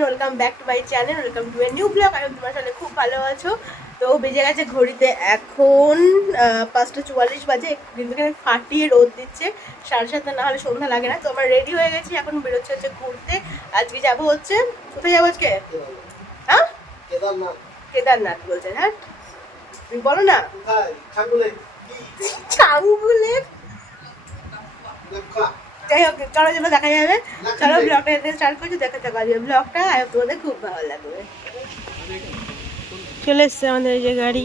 Everyone, welcome back to my channel, welcome to a new blog. আমি তোমার সাথে খুব ভালো আছো। তো বেজে গেছে ঘড়িতে এখন 5:44 বাজে, কিন্তু এখানে ফাটিয়ে রোদ দিচ্ছে। 7:30 না হলে সন্ধ্যা লাগে না। তো আমরা রেডি হয়ে গেছি, এখন বেরোচ্ছে হচ্ছে ঘুরতে। আজকে যাবো হচ্ছে, কোথায় যাবো আজকে? হ্যাঁ, কেদারনাথ বলছেন। হ্যাঁ তুমি বলো না, চাঙ্গুলে। যাই হোক, চলো যেন দেখা যাবে। চলো ব্লগটা এখানে স্টার্ট করছি, দেখা যাক আজকে ব্লগটা। আর তোমাদের খুব ভালো লাগবে। চলে এসছে আমাদের এই যে গাড়ি।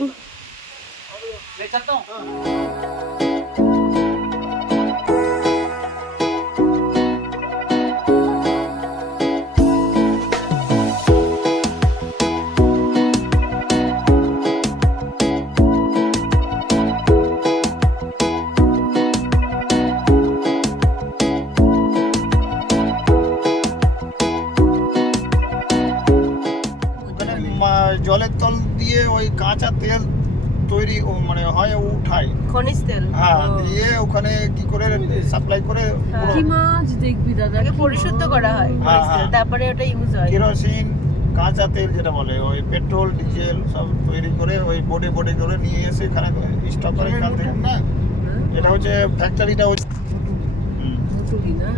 জলের তল দিয়ে ওই কাঁচা তেল তৈরি মানে হয় উঠায়, খনিজ তেল। হ্যাঁ, দিয়ে ওখানে কি করে সাপ্লাই করে কি মাছ দেখবি দাদা, আগে পরিশুদ্ধ করা হয় খনিজ তেল, তারপরে ওটা ইউজ হয়। কেরোসিন, কাঁচা তেল যেটা বলে, ওই পেট্রোল ডিজেল সব তৈরি করে ওই বোটে করে নিয়ে এসে এখানে স্টক করে এখান থেকে না। এটা হচ্ছে ফ্যাক্টরিটা হচ্ছে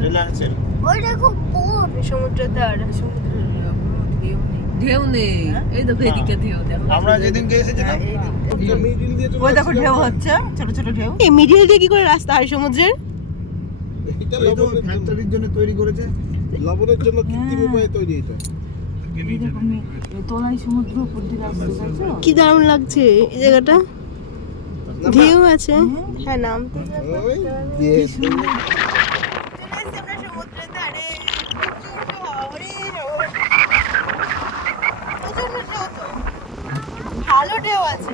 রিলায়েন্সের। ওইটা খুব বড় সমুদ্রের ধার, সমুদ্রের ঢেউ নেই। এই দেখো এদিকে ঢেউ দেখো। আমরা যেদিন গিয়েছিলাম ওই দেখো ঢেউ হচ্ছে, ছোট ছোট ঢেউ। এই মিডিল দিয়ে কি করে রাস্তা হয় সমুদ্রের? এটা ফ্যাক্টরির জন্য তৈরি করেছে, লবণের জন্য কৃত্রিম উপায়ে তৈরি এটা। তোলাই সমুদ্র উপর দিয়ে রাস্তা আছে। কি দারুণ লাগছে এই জায়গাটা, ঢেউ আছে। হ্যাঁ, নাম তো ওই দিয়ে সমুদ্রের ধারে ভালো ঢেউ আছে।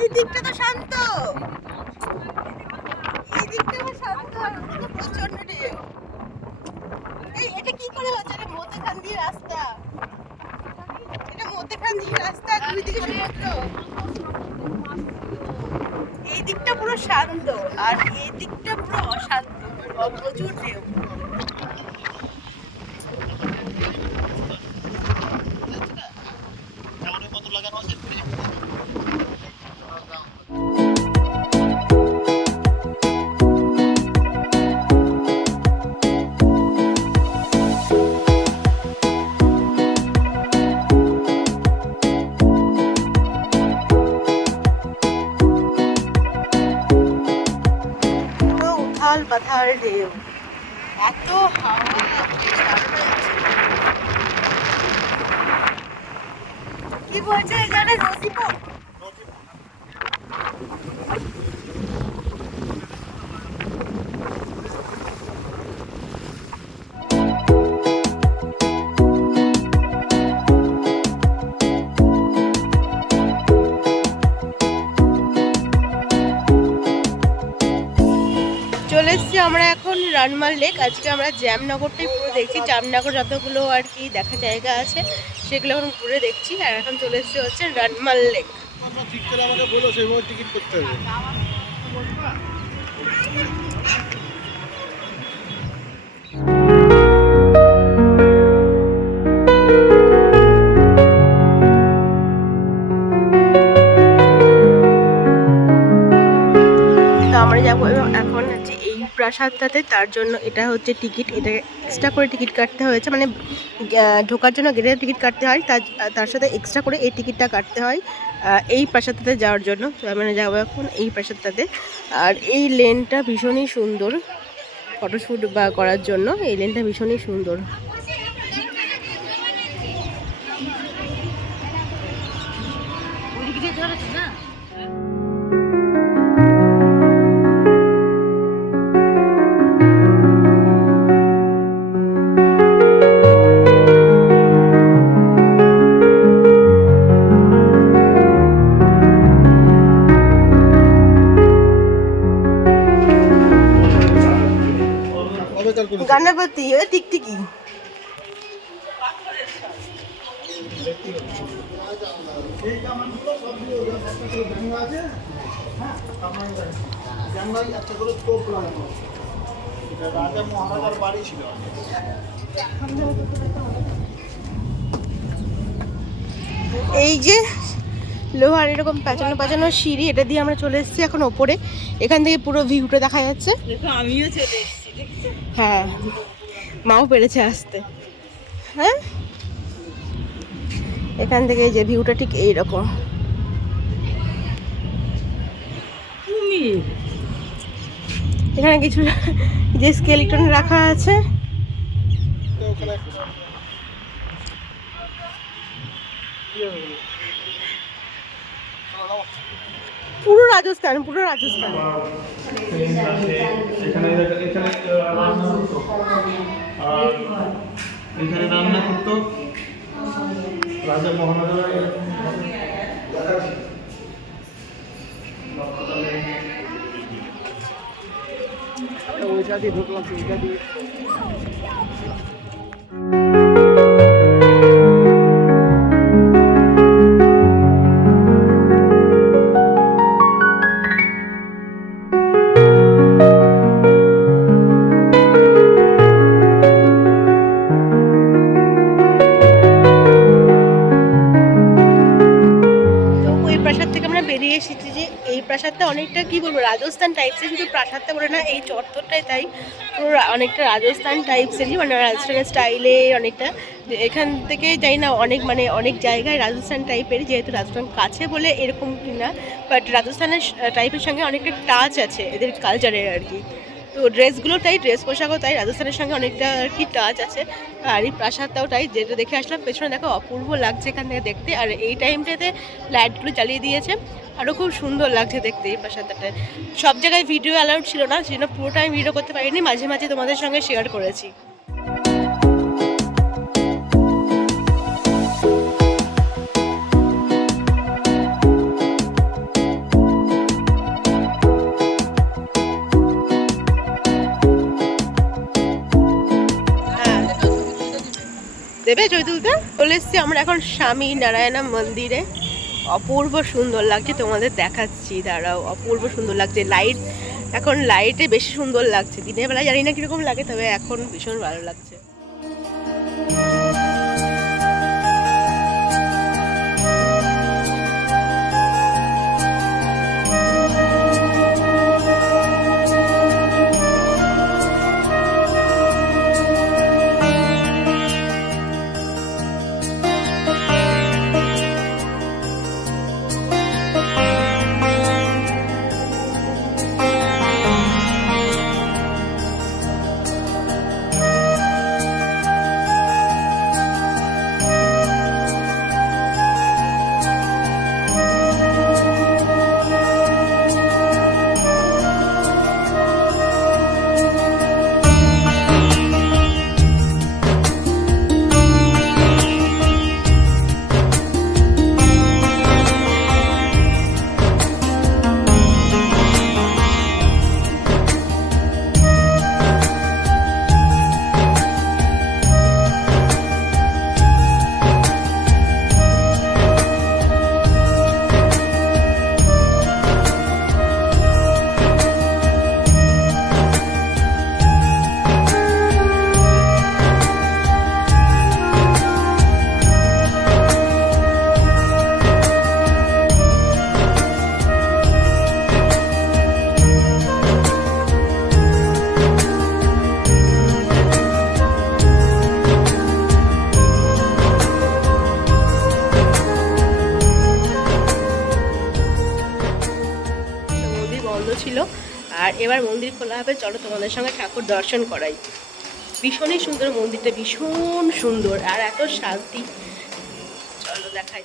এই দিকটা তো শান্ত, এই দিকটা তো শান্ত, প্রচন্ড ঢেউ। এই এটা কি করে হচ্ছে? এটা মধ্যখান দিয়ে রাস্তা, এটা মধ্যখান দিয়ে রাস্তা, দুই দিকে সমুদ্র। এই দিকটা পুরো শান্ত আর এই দিকটা পুরো অশান্ত, প্রচুর ঢেউ। উথাল পাথাল ঢেউ, এত হাওয়া, কি বলছে এখানে নদীপথ? চলে এসছি আমরা এখন রানমাল লেক। আজকে আমরা জামনগরটাই পুরো দেখছি, জামনগর যতগুলো আর কি দেখা জায়গা আছে সেগুলো এখন ঘুরে দেখছি। আর এখন চলে এসছি হচ্ছে রানমাল লেক। আমরা ঠিক করে আমাকে বলো সেইভাবে টিকিট করতে হবে। তো আমরা যাবো এখন হচ্ছে এই প্রাসাদটাতে, তার জন্য এটা হচ্ছে টিকিট। এটা এক্সট্রা করে টিকিট কাটতে হয়েছে, মানে ঢোকার জন্য গেটের টিকিট কাটতে হয়, তার সাথে এক্সট্রা করে এই টিকিটটা কাটতে হয় এই প্রাসাদটাতে যাওয়ার জন্য। তো আমরা যাবো এখন এই প্রাসাদটাতে। আর এই লেনটা ভীষণই সুন্দর ফটোশ্যুট বা করার জন্য, এই লেনটা ভীষণই সুন্দর। কবে চাল করেছে? গণপতি টিকটিকি জানলা আছে, হ্যাঁ, আপনার জানলায় একটা করে তোপ লাগানো আছে। এটা রাজা মহারাজার বাড়ি ছিল। এই যে লোহার এরকম প্যাঁচানো প্যাঁচানো সিঁড়ি, এটা দিয়ে আমরা চলে এসেছি এখন ওপরে। এখান থেকে পুরো ভিউটা দেখা যাচ্ছে। দেখো আমিও চলে এসেছি, দেখছো? হ্যাঁ, মাও পেরেছে আসতে। হ্যাঁ, এখান থেকে এই যে ভিউটা ঠিক এইরকম। কুমির। এখানে কিছু যে স্কেলিটন রাখা আছে। তো ওখানে পুরো রাজস্থান, পুরো রাজস্থান। এখানে রান্না করতো রাজা মহারাজা। ওইটা দিয়ে ঢুকলাম, ওইটা দিয়ে প্রাসাদ থেকে আমরা বেরিয়ে এসেছি। যে এই প্রাসাদটা অনেকটা কি বলবো রাজস্থান টাইপসের, শুধু প্রাসাদটা বলে না, এই চত্বরটাই তাই পুরো অনেকটা রাজস্থান টাইপসেরই, মানে রাজস্থানের স্টাইলে অনেকটা। এখান থেকে যাই না অনেক মানে অনেক জায়গায় রাজস্থান টাইপের, যেহেতু রাজস্থান কাছে বলে এরকম কিনা, বাট রাজস্থানের টাইপের সঙ্গে অনেকটা টাচ আছে এদের কালচারের আর কি। তো ড্রেসগুলো তাই, ড্রেস পোশাকও তাই রাজস্থানের সঙ্গে অনেকটা আর কি টাচ আছে। আর এই প্রাসাদটাও তাই, যেটা দেখে আসলাম পেছনে দেখো অপূর্ব লাগছে এখান থেকে দেখতে। আর এই টাইমটাতে লাইটগুলো জ্বালিয়ে দিয়েছে, আরও খুব সুন্দর লাগছে দেখতে এই প্রাসাদটাতে। সব জায়গায় ভিডিও অ্যালাউড ছিল না, সেজন্য পুরো টাইম ভিডিও করতে পারিনি, মাঝে মাঝে তোমাদের সঙ্গে শেয়ার করেছি। দেবে ছবি তুলতে? চলে এসছি আমরা এখন স্বামী নারায়ণা মন্দিরে। অপূর্ব সুন্দর লাগছে, তোমাদের দেখাচ্ছি, দাঁড়াও। অপূর্ব সুন্দর লাগছে, লাইট এখন লাইটে বেশি সুন্দর লাগছে। দিনের বেলা জানি না কিরকম লাগে, তবে এখন ভীষণ ভালো লাগছে। ছিল। আর এবার মন্দির খোলা হবে, চলো তোমাদের সঙ্গে ঠাকুর দর্শন করাই। ভীষণই সুন্দর মন্দিরটা, ভীষণ সুন্দর আর এত শান্তি। চলো দেখাই।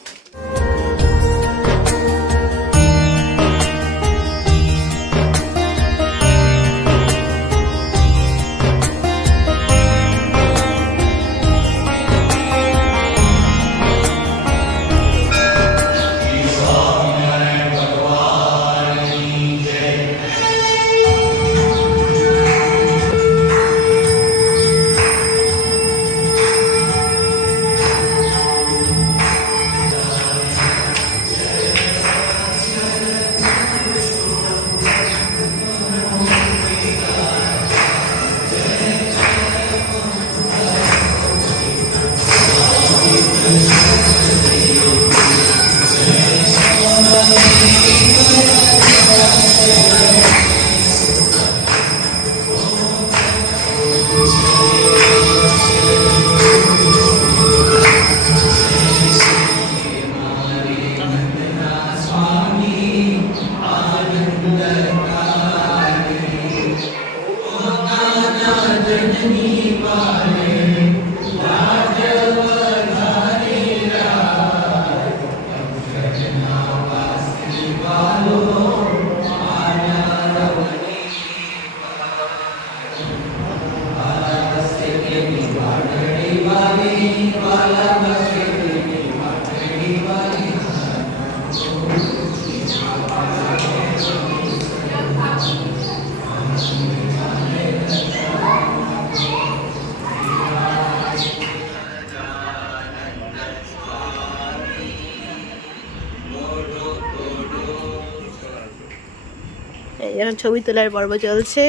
এই এখন ছবি তোলার পর্ব চলছে।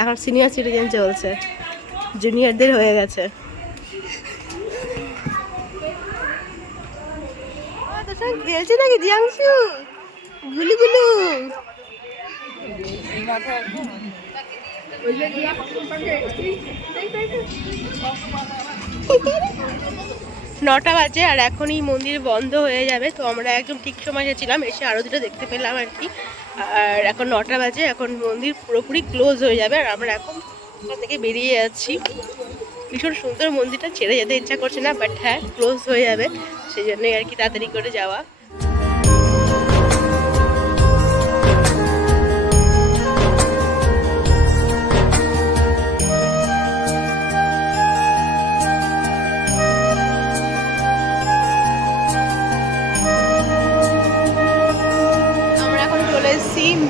এখন সিনিয়র সিটিজেন চলছে, জুনিয়রদের হয়ে গেছে। তোর সঙ্গে খেলছে নাকি জিয়াংশু? গুলু গুলু নটা বাজে আর এখনই মন্দির বন্ধ হয়ে যাবে। তো আমরা একদম ঠিক সময় এসেছিলাম, এসে আরতিটা দেখতে পেলাম আর কি। আর এখন 9টা বাজে, এখন মন্দির পুরোপুরি ক্লোজ হয়ে যাবে আর আমরা এখন ওখান থেকে বেরিয়ে যাচ্ছি। ভীষণ সুন্দর মন্দিরটা, ছেড়ে যেতে ইচ্ছা করছে না, বাট হ্যাঁ ক্লোজ হয়ে যাবে, সেই জন্যই আর কি তাড়াতাড়ি করে যাওয়া।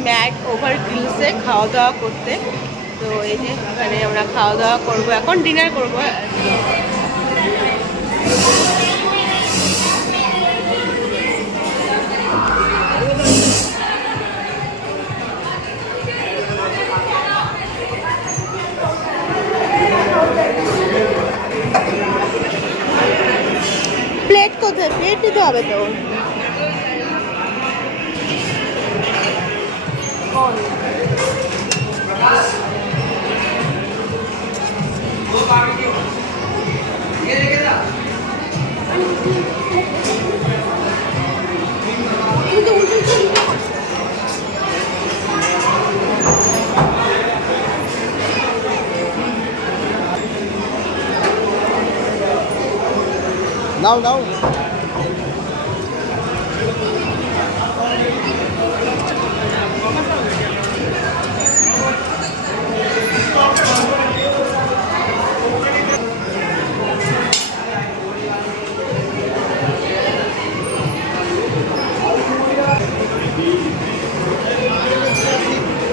ম্যাট ওভার গ্রিলসে খাওয়া দাওয়া করতে। তো এই যে এখানে আমরা খাওয়া দাওয়া করবো, এখন ডিনার করবো। প্লেট কোথায়? প্লেট নিতে হবে তো। নাও নাও।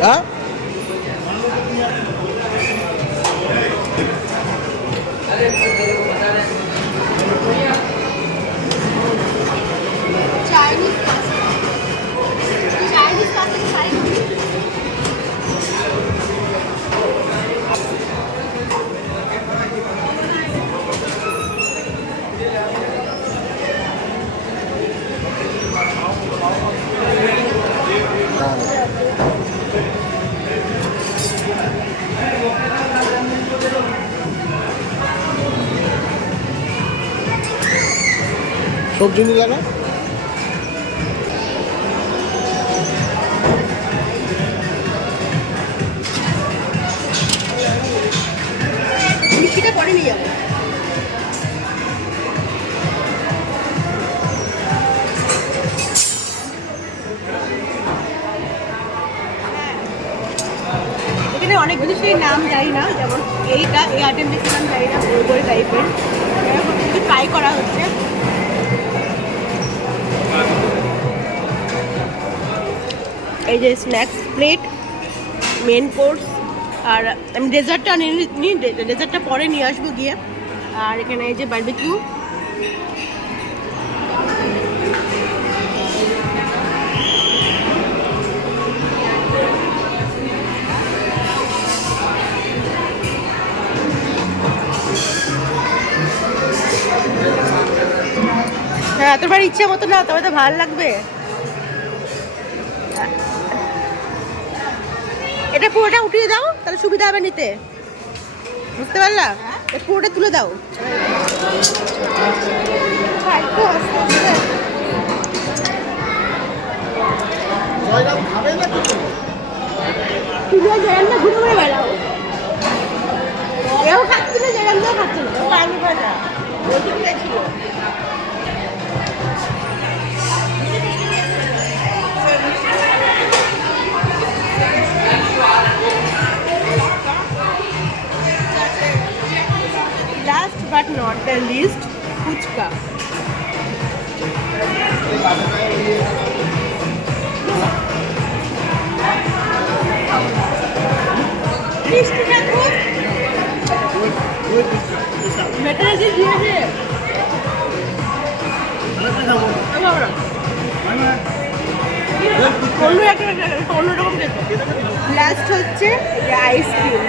হ্যাঁ সবজি নিয়ে যাবে। মিষ্টিটা পরে নিয়ে যাবো। এখানে অনেক জিনিসের নাম জানি না, যেমন এইটা এই আইটেম বেশি নাম জানি না, গোল টাইপের কিছু ট্রাই করা হচ্ছে। এই যে স্ন্যাক্স প্লেট, মেন কোর্স, আর আমি ডেজার্টটা নিই, ডেজার্টটা পরে নিয়ে আসবো গিয়ে। আর এখানে এই যে বারবিকিউ, হ্যাঁ তোমার ইচ্ছে মতো না, তবে তো ভালো লাগবে। এটা পুরোটা উঠিয়ে দাও, তাহলে সুবিধা হবে নিতে, বুঝতে পারলা? পুরোটা তুলে দাও। ঘুরে ঘুরে বেড়াও। কেউ খাচ্ছিল, যেরকম কেউ খাচ্ছিল, ও আলু ভাজা ওইটুকুই ছিল। Last but not the least, fuchka. মিষ্টি না খুব মেটারে যে দিয়েছে অন্যরকম খেতে। লাস্ট হচ্ছে আইসক্রিম,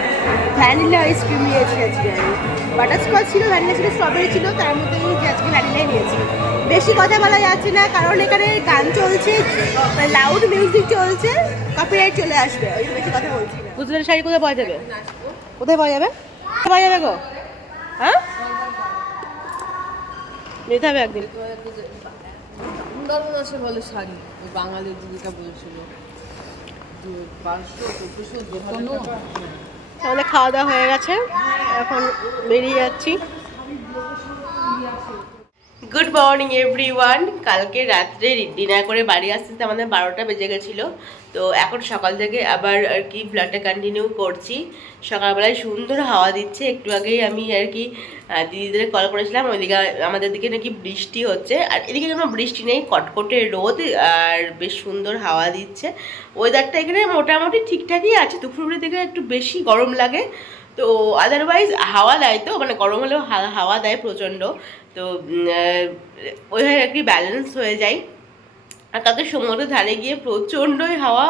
ভ্যানিলা আইসক্রিম নিয়েছি আজকে আমি। বাটারস্কচ ছিল, ভ্যানিলা ছিল, স্ট্রবেরি ছিল, তার মধ্যে আজকে ভ্যানিলাই নিয়েছি। বেশি কথা বলা যাচ্ছে না, কারণ এখানে গান চলছে, লাউড মিউজিক চলছে, কপিরাইট চলে আসবে, ওই জন্য বেশি কথা বলছি না। গুজরাটের শাড়ি কোথায় পাওয়া যাবে? কোথায় পাওয়া যাবে? কোথায় পাওয়া যাবে গো? হ্যাঁ, নিতে হবে একদিন। সুন্দরবন আছে বলে শাড়ি, ওই বাঙালির দিদিটা বলেছিল 500-400 তাহলে খাওয়া দাওয়া হয়ে গেছে, এখন বেরিয়ে যাচ্ছি। Good morning everyone. কালকে রাত্রে ডিনার করে বাড়ি আসতে আসতে আমাদের 12টা বেজে গেছিলো। তো এখন সকাল থেকে আবার আর কি ব্লগটা কন্টিনিউ করছি। সকালবেলায় সুন্দর হাওয়া দিচ্ছে। একটু আগেই আমি আর কি দিদিদের কল করেছিলাম, ওইদিকে আমাদের দিকে নাকি বৃষ্টি হচ্ছে, আর এদিকে কোনো বৃষ্টি নেই, কটকটে রোদ আর বেশ সুন্দর হাওয়া দিচ্ছে। ওয়েদারটা এখানে মোটামুটি ঠিকঠাকই আছে, দুপুরের দিকে একটু বেশি গরম লাগে, তো আদারওয়াইজ হাওয়া দেয়, তো মানে গরম হলেও হাওয়া দেয় প্রচণ্ড, তো ওইভাবে আর কি ব্যালেন্স হয়ে যায়। আর কালকে সমুদ্রের ধারে গিয়ে প্রচণ্ডই হাওয়া,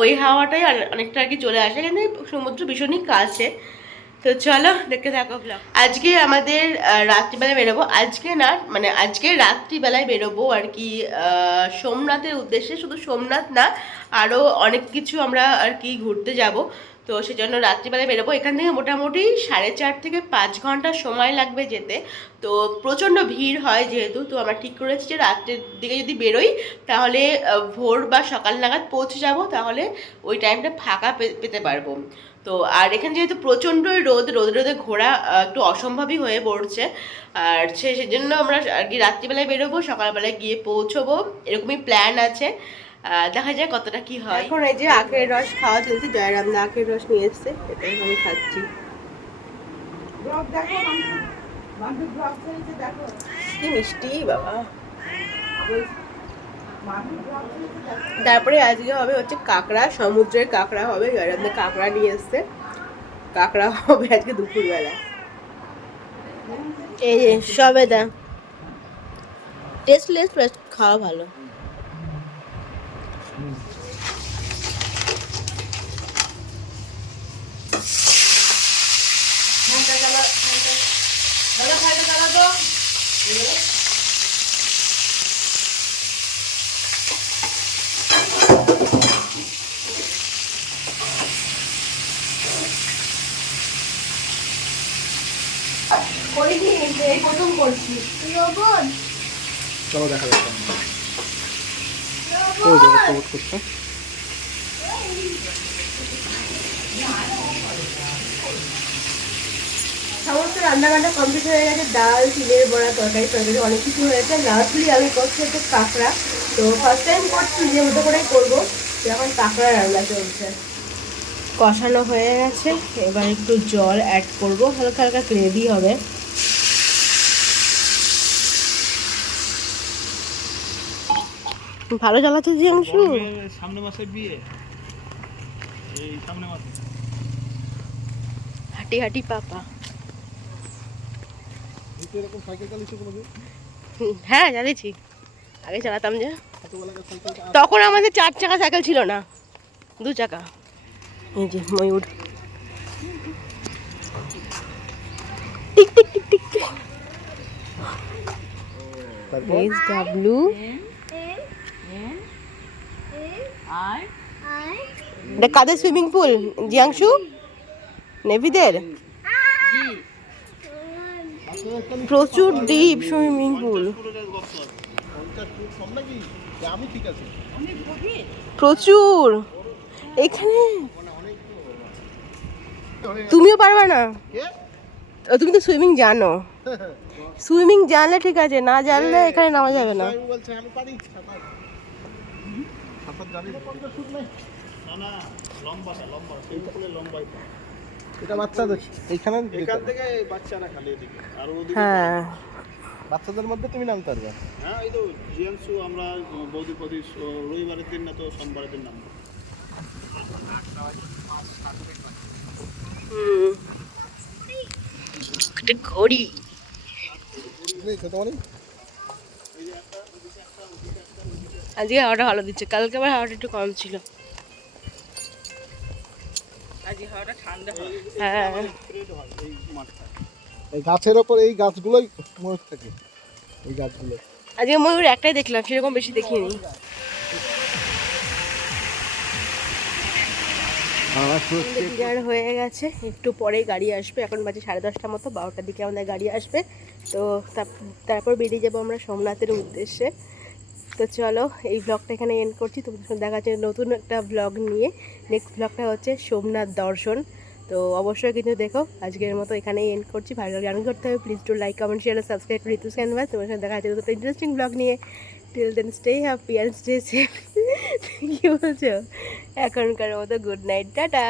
ওই হাওয়াটাই অনেকটা আর কি চলে আসে, কিন্তু সমুদ্র ভীষণই কাছে। তো চলো দেখতে থাকো ব্লগ। আজকে আমাদের রাত্রিবেলায় বেরোবো, আজকে না মানে আজকে রাত্রিবেলায় বেরোবো আর কি সোমনাথের উদ্দেশ্যে। শুধু সোমনাথ না, আরও অনেক কিছু আমরা আর কি ঘুরতে যাব, তো সেজন্য রাত্রিবেলায় বেরোবো। এখান থেকে মোটামুটি 4.5 থেকে 5 ঘন্টা সময় লাগবে যেতে, তো প্রচণ্ড ভিড় হয় যেহেতু। তো আমরা ঠিক করেছি যে রাত্রের দিকে যদি বেরোই তাহলে ভোর বা সকাল নাগাদ পৌঁছে যাব, তাহলে ওই টাইমটা ফাঁকা পেতে পারবো। তো আর এখানে যেহেতু প্রচণ্ডই রোদে ঘোরা একটু অসম্ভবই হয়ে পড়ছে, আর সেজন্য আমরা আর কি রাত্রিবেলায় বেরোবো, সকালবেলায় গিয়ে পৌঁছবো, এরকমই প্ল্যান আছে। দেখা যায় কতটা কি হয়। এখন এই যে আখের রস খাওয়া চলছে, জয়রাম দা আখের রস নিয়ে এসছে, এটাই আমি খাচ্ছি। কি মিষ্টি বাবা। তারপরে আজকে হবে হচ্ছে কাঁকড়া, সমুদ্রের কাঁকড়া হবে, জয়রাম দা কাঁকড়া নিয়ে এসছে, কাঁকড়া হবে আজকে দুপুরবেলা। এই যে সবেদা, টেস্টলেস, খাওয়া ভালো। করিনি, এই প্রথম করছি। চলো দেখা যাক করছে। সমস্ত রান্নাবান্না কমপ্লিট হয়ে গেছে, ডাল, তিলের বড়া, তরকারি অনেক কিছু হয়েছে। লাস্টলি আমি করছি হচ্ছে কাঁকড়া, তো ফার্স্ট টাইম করছি, যে মতো করেই করবো। এখন কাঁকড়া রান্না চলছে, কষানো হয়ে গেছে, এবার একটু জল অ্যাড করবো, হালকা হালকা গ্রেভি হবে। ভালো চালাচ্ছে যে অংশ। সামনে মাসে বিয়ে, এই সামনে মাসে হাঁটি হাঁটি পাপা। এরকম সাইকেল চালিয়েছো কোনোদিন? হ্যাঁ চালিয়েছি, আগে চালাতাম যে, তখন আমাদের 4 চাকা সাইকেল ছিল না, 2 চাকা। এই যে ময়ূর, টিক টিক টিক টিক টিক। SW এটা কাদের সুইমিং পুল? জিয়াংশু, নেভিদের? প্রচুর ডিপ সুইমিং পুল, প্রচুর। এখানে তুমিও পারবা না, ও তুমি তো সুইমিং জানো, সুইমিং জানলে ঠিক আছে, না জানলে এখানে নামা যাবে না। আমি বলছি আমি পারি সাঁতার। সাঁতার জানি না। না না, লম্বাটা লম্বা, সুইমিং পুলে লম্বাই। এটা বাচ্চাদের এইখানে এখান থেকে বাচ্চারা খালি এদিকে আর ওদিকে। হ্যাঁ বাচ্চাদের মধ্যে তুমি নামতে পারবে। হ্যাঁ এই তো জিএমসু আমরা বৌদি প্রতি রবিবারের দিন না তো সোমবারের দিন নামবো। একটা ঘড়ি নেই ছোট মানে আজকে হাওয়াটা ভালো দিচ্ছে, কালকে আবার হাওয়াটা একটু কম ছিল। আজকে হাওয়াটা ঠান্ডা হয়। হ্যাঁ এই মাঠটা এই গাছের ওপর এই গাছগুলোই ময়ূর থাকে, এই গাছগুলো। আজকে ময়ূর একটাই দেখলাম, সেরকম বেশি দেখিনি। ডিনার হয়ে গেছে, একটু পরে গাড়ি আসবে, এখন বাজে 10:30 মতো, 12টার দিকে আমাদের গাড়ি আসবে। তো তারপর বেরিয়ে যাবো আমরা সোমনাথের উদ্দেশ্যে। তো চলো এই ব্লগটা এখানে এন্ড করছি, তোমাদের সঙ্গে দেখা যাচ্ছে নতুন একটা ব্লগ নিয়ে। নেক্সট ব্লগটা হচ্ছে সোমনাথ দর্শন, তো অবশ্যই কিন্তু দেখো। আজকের মতো এখানেই এন্ড করছি, ভালো লাগলে জানিয়ে করতে হবে। Please to like comment share subscribe Ritu canvas. তোমার সঙ্গে দেখা যাচ্ছে নতুন ইন্টারেস্টিং ব্লগ নিয়ে। Till then stay happy and stay safe. কি বলছো? এখনকার মতো গুড নাইট, টাটা।